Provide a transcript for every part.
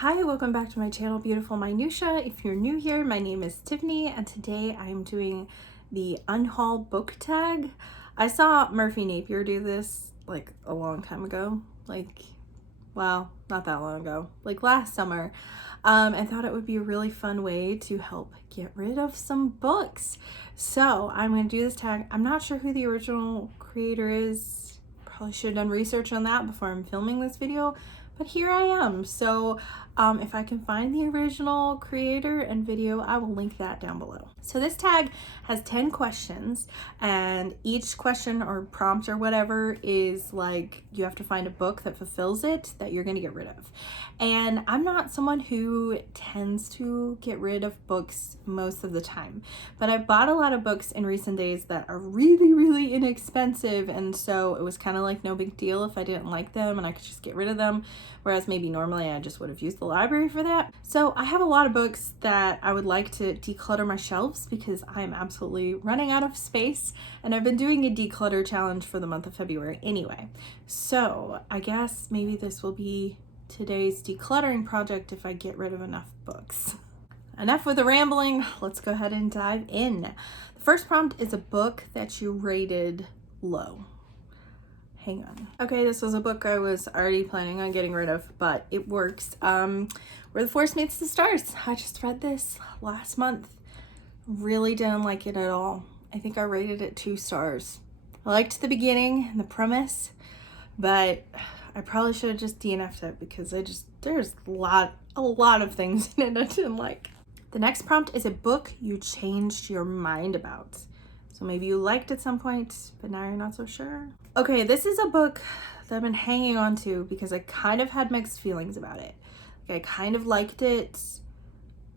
Hi, welcome back to my channel, Beautiful Minutia. If you're new here, my name is Tiffany, and today I'm doing the Unhaul Book Tag. I saw Murphy Napier do this like a long time ago, well, not that long ago, like last summer, and thought it would be a really fun way to help get rid of some books. So I'm going to do this tag. I'm not sure who the original creator is. Probably should have done research on that before I'm filming this video, but here I am. So if I can find the original creator and video, I will link that down below. So this tag has 10 questions, and each question or prompt or whatever is like, you have to find a book that fulfills it that you're going to get rid of. And I'm not someone who tends to get rid of books most of the time, but I bought a lot of books in recent days that are really inexpensive, and so it was kind of like no big deal if I didn't like them and I could just get rid of them, whereas maybe normally I just would have used the library for that. So I have a lot of books that I would like to declutter my shelves because I'm absolutely running out of space, and I've been doing a declutter challenge for the month of February anyway. So I guess maybe this will be today's decluttering project if I get rid of enough books. Enough with the rambling, let's go ahead and dive in. The first prompt is a book that you rated low. Hang on. Okay, this was a book I was already planning on getting rid of, but it works. Where the Forest Meets the Stars. I just read this last month. Really didn't like it at all. I think I rated it 2 stars. I liked the beginning and the premise, but I probably should have just DNF'd it because there's a lot of things in it I didn't like. The next prompt is a book you changed your mind about. So maybe you liked at some point, but now you're not so sure. Okay, this is a book that I've been hanging on to because I kind of had mixed feelings about it. Like, I kind of liked it.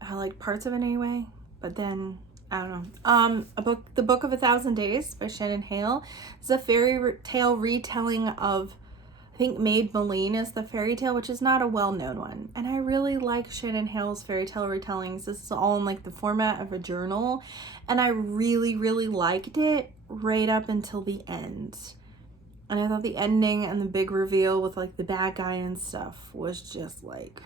I liked parts of it anyway, but then I don't know. The Book of 1,000 Days by Shannon Hale is a fairy tale retelling of, I think, Maid Maleen is the fairy tale, which is not a well-known one. And I really like Shannon Hale's fairy tale retellings. This is all in like the format of a journal. And I really liked it right up until the end. And I thought the ending and the big reveal with like the bad guy and stuff was just like,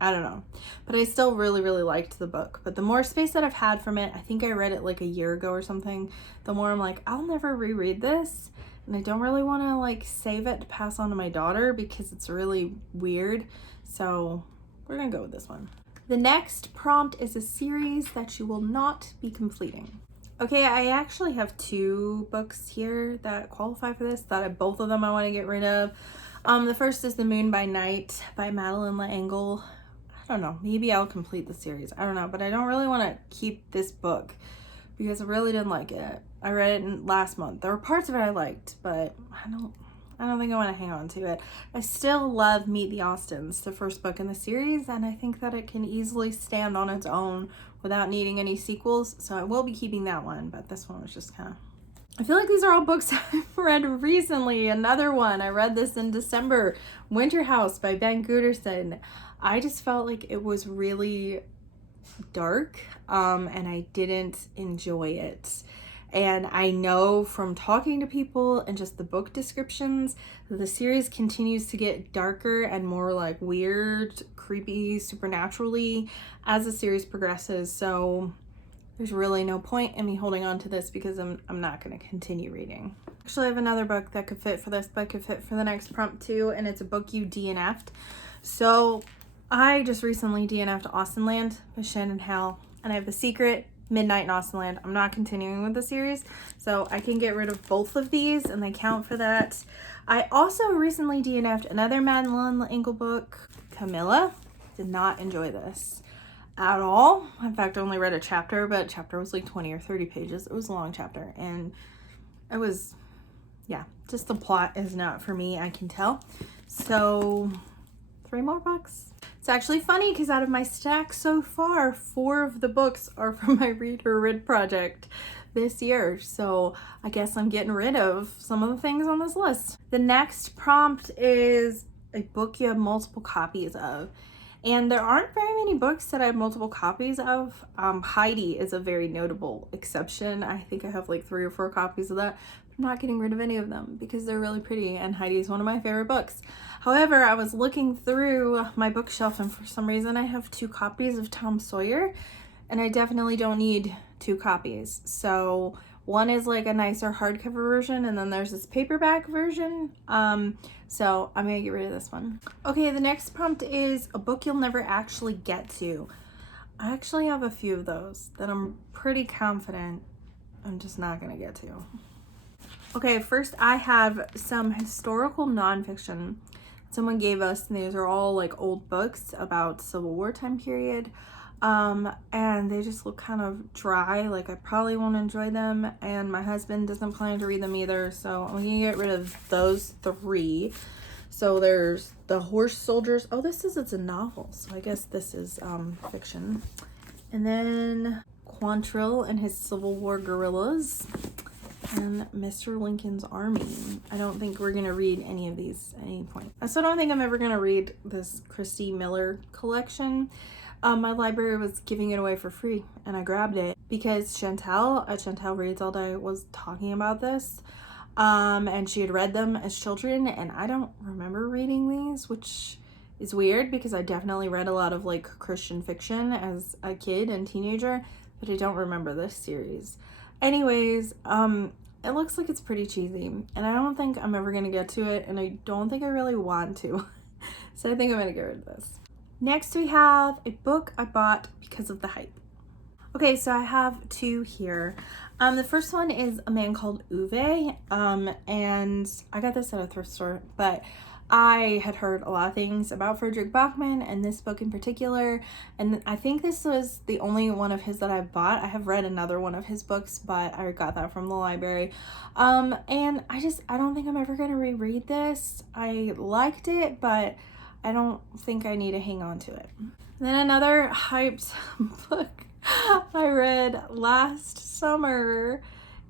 I don't know. But I still really liked the book. But the more space that I've had from it, I think I read it like a year ago or something, the more I'm like, I'll never reread this. And I don't really want to like save it to pass on to my daughter because it's really weird. So we're gonna go with this one. The next prompt is a series that you will not be completing. Okay, I actually have 2 books here that qualify for this, both of them I want to get rid of. The first is The Moon by Night by Madeline L'Engle. I don't know, maybe I'll complete the series. I don't know, but I don't really want to keep this book because I really didn't like it. I read it last month. There were parts of it I liked, but I don't think I want to hang on to it. I still love Meet the Austins, the first book in the series, and I think that it can easily stand on its own without needing any sequels, so I will be keeping that one, but this one was just kind of... I feel like these are all books I've read recently. Another one, I read this in December, Winter House by Ben Gooderson. I just felt like it was really dark, and I didn't enjoy it. And I know from talking to people and just the book descriptions that the series continues to get darker and more like weird, creepy, supernaturally as the series progresses. So there's really no point in me holding on to this because I'm not going to continue reading. Actually, I have another book that could fit for this, but could fit for the next prompt too, and it's a book you DNF'd. So I just recently DNF'd Austenland by Shannon Hale, and I have The Secret, Midnight in Austenland. I'm not continuing with the series, so I can get rid of both of these and they count for that. I also recently DNF'd another Madeline L'Engle book, Camilla. Did not enjoy this at all. In fact, I only read a chapter, but chapter was like 20 or 30 pages. It was a long chapter, and it was, yeah, just the plot is not for me, I can tell. So 3 more books. It's actually funny because out of my stack so far, 4 of the books are from my Read or Rid project this year. So I guess I'm getting rid of some of the things on this list. The next prompt is a book you have multiple copies of. And there aren't very many books that I have multiple copies of. Heidi is a very notable exception. I think I have like 3 or 4 copies of that. I'm not getting rid of any of them because they're really pretty, and Heidi is one of my favorite books. However, I was looking through my bookshelf and for some reason I have 2 copies of Tom Sawyer, and I definitely don't need 2 copies. So one is like a nicer hardcover version, and then there's this paperback version. So I'm gonna get rid of this one. Okay, the next prompt is a book you'll never actually get to. I actually have a few of those that I'm pretty confident I'm just not gonna get to. Okay, first I have some historical nonfiction someone gave us, and these are all like old books about Civil War time period. And they just look kind of dry, like I probably won't enjoy them, and my husband doesn't plan to read them either, so I'm gonna get rid of those 3. So there's The Horse Soldiers. Oh, this says it's a novel, so I guess this is fiction. And then Quantrill and His Civil War Guerrillas, and Mr. Lincoln's Army. I don't think we're gonna read any of these at any point. I still don't think I'm ever gonna read this Christy Miller collection. My library was giving it away for free, and I grabbed it because Chantel at Chantel Reads All Day was talking about this, and she had read them as children, and I don't remember reading these, which is weird because I definitely read a lot of like Christian fiction as a kid and teenager, but I don't remember this series. Anyways, it looks like it's pretty cheesy, and I don't think I'm ever gonna get to it, and I don't think I really want to. So I think I'm gonna get rid of this. Next we have a book I bought because of the hype. Okay, so I have 2 here. The first one is A Man Called Uwe, and I got this at a thrift store, but I had heard a lot of things about Frederick Bachman and this book in particular, and I think this was the only one of his that I bought. I have read another one of his books, but I got that from the library. And I don't think I'm ever gonna reread this. I liked it, but I don't think I need to hang on to it. Then another hyped book I read last summer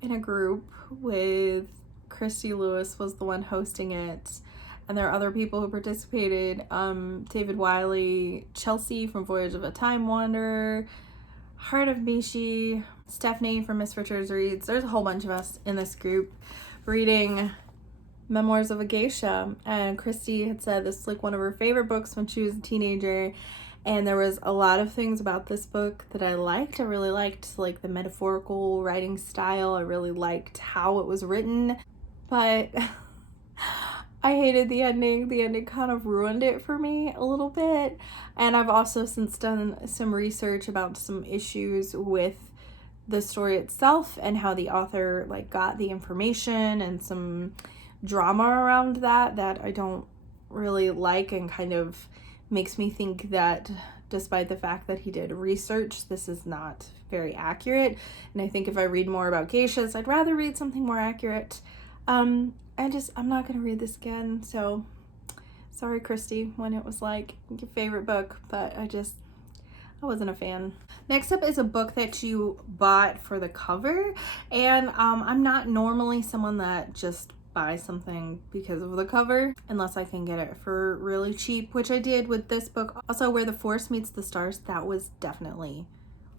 in a group with Christy Lewis was the one hosting it, and there are other people who participated. David Wiley, Chelsea from Voyage of a Time Wanderer, Heart of Mishi, Stephanie from Miss Richards Reads. There's a whole bunch of us in this group reading Memoirs of a Geisha, and Christy had said this was like one of her favorite books when she was a teenager, and there was a lot of things about this book that I liked. I really liked like the metaphorical writing style. I really liked how it was written, but I hated the ending. The ending kind of ruined it for me a little bit, and I've also since done some research about some issues with the story itself and how the author like got the information, and some drama around that I don't really like, and kind of makes me think that despite the fact that he did research, this is not very accurate. And I think if I read more about geishas, I'd rather read something more accurate. I'm not gonna read this again, so sorry Christy when it was like your favorite book, but I wasn't a fan. Next up is a book that you bought for the cover, and I'm not normally someone that just buy something because of the cover unless I can get it for really cheap, which I did with this book. Also, Where the Forest Meets the Stars, that was definitely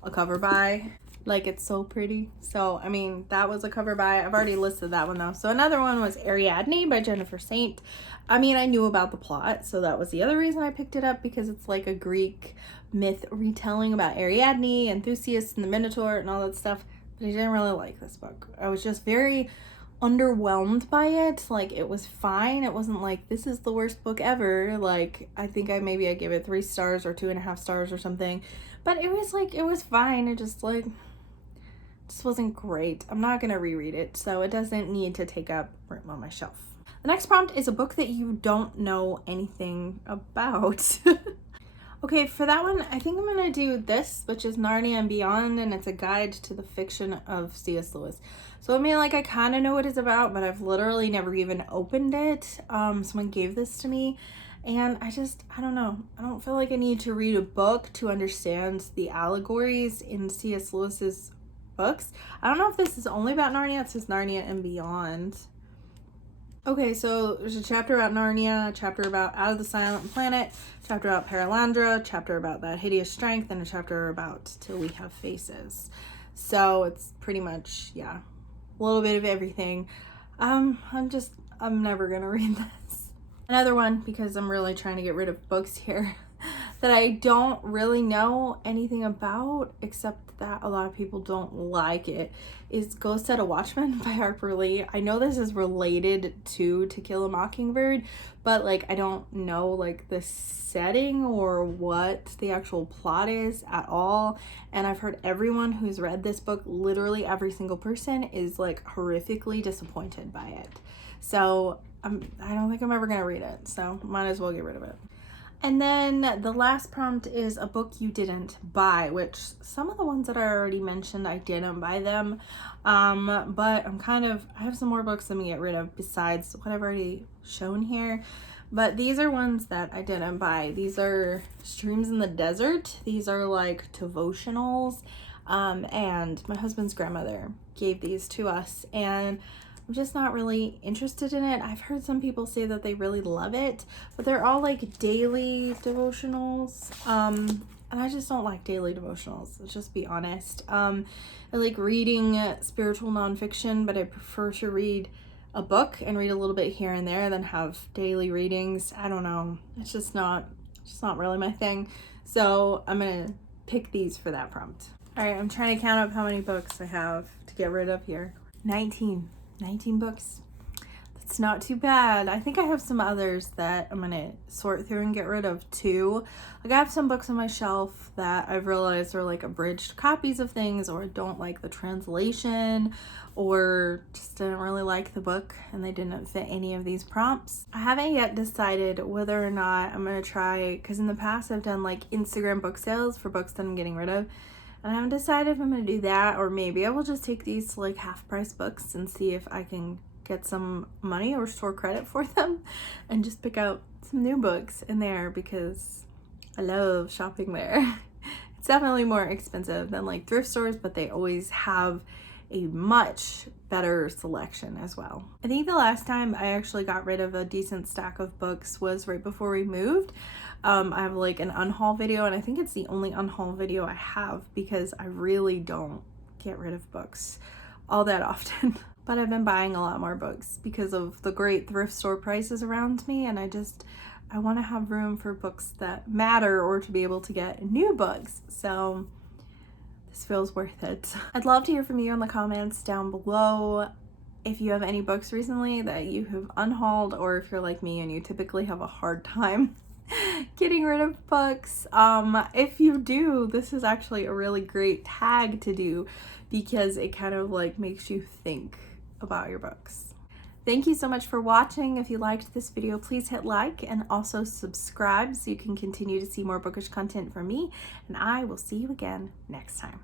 a cover buy. Like, it's so pretty. So I mean, that was a cover buy. I've already listed that one though. So another one was Ariadne by Jennifer Saint. I mean, I knew about the plot, so that was the other reason I picked it up, because it's like a Greek myth retelling about Ariadne and Theseus and the Minotaur and all that stuff, but I didn't really like this book. I was just very underwhelmed by it. Like, it was fine. It wasn't like this is the worst book ever. Like, I think I gave it 3 stars or 2.5 stars or something, but it was fine. It just wasn't great. I'm not gonna reread it, so it doesn't need to take up room on my shelf. The next prompt is a book that you don't know anything about. Okay, for that one, I think I'm gonna do this, which is Narnia and Beyond, and it's a guide to the fiction of C.S. Lewis. So I mean, like, I kind of know what it's about, but I've literally never even opened it. Someone gave this to me, and I don't know. I don't feel like I need to read a book to understand the allegories in C.S. Lewis's books. I don't know if this is only about Narnia. It says Narnia and Beyond. Okay, so there's a chapter about Narnia, a chapter about Out of the Silent Planet, a chapter about Paralandra, a chapter about That Hideous Strength, and a chapter about Till We Have Faces. So it's pretty much, yeah, a little bit of everything. I'm never gonna read this. Another one, because I'm really trying to get rid of books here that I don't really know anything about, except that a lot of people don't like it, is Go Set a Watchman by Harper Lee. I know this is related to Kill a Mockingbird, but like I don't know like the setting or what the actual plot is at all. And I've heard everyone who's read this book, literally every single person, is like horrifically disappointed by it. So I don't think I'm ever gonna read it, so might as well get rid of it. And then the last prompt is a book you didn't buy, which some of the ones that I already mentioned, I didn't buy them. But I have some more books I'm gonna get rid of besides what I've already shown here. But these are ones that I didn't buy. These are Streams in the Desert. These are like devotionals. And my husband's grandmother gave these to us, and I'm just not really interested in it. I've heard some people say that they really love it, but they're all like daily devotionals. And I just don't like daily devotionals, let's just be honest. I like reading spiritual nonfiction, but I prefer to read a book and read a little bit here and there than have daily readings. I don't know. It's just not really my thing. So I'm gonna pick these for that prompt. All right, I'm trying to count up how many books I have to get rid of here. 19 books. That's not too bad. I think I have some others that I'm gonna sort through and get rid of too. Like I have some books on my shelf that I've realized are like abridged copies of things, or don't like the translation, or just didn't really like the book and they didn't fit any of these prompts. I haven't yet decided whether or not I'm gonna try, because in the past I've done like Instagram book sales for books that I'm getting rid of. And I haven't decided if I'm going to do that, or maybe I will just take these to like half price books and see if I can get some money or store credit for them and just pick out some new books in there, because I love shopping there. It's definitely more expensive than like thrift stores, but they always have a much better selection as well. I think the last time I actually got rid of a decent stack of books was right before we moved. I have like an unhaul video, and I think it's the only unhaul video I have, because I really don't get rid of books all that often. But I've been buying a lot more books because of the great thrift store prices around me, and I want to have room for books that matter, or to be able to get new books. So this feels worth it. I'd love to hear from you in the comments down below if you have any books recently that you have unhauled, or if you're like me and you typically have a hard time getting rid of books. If you do, this is actually a really great tag to do, because it kind of like makes you think about your books. Thank you so much for watching. If you liked this video, please hit like and also subscribe so you can continue to see more bookish content from me, and I will see you again next time.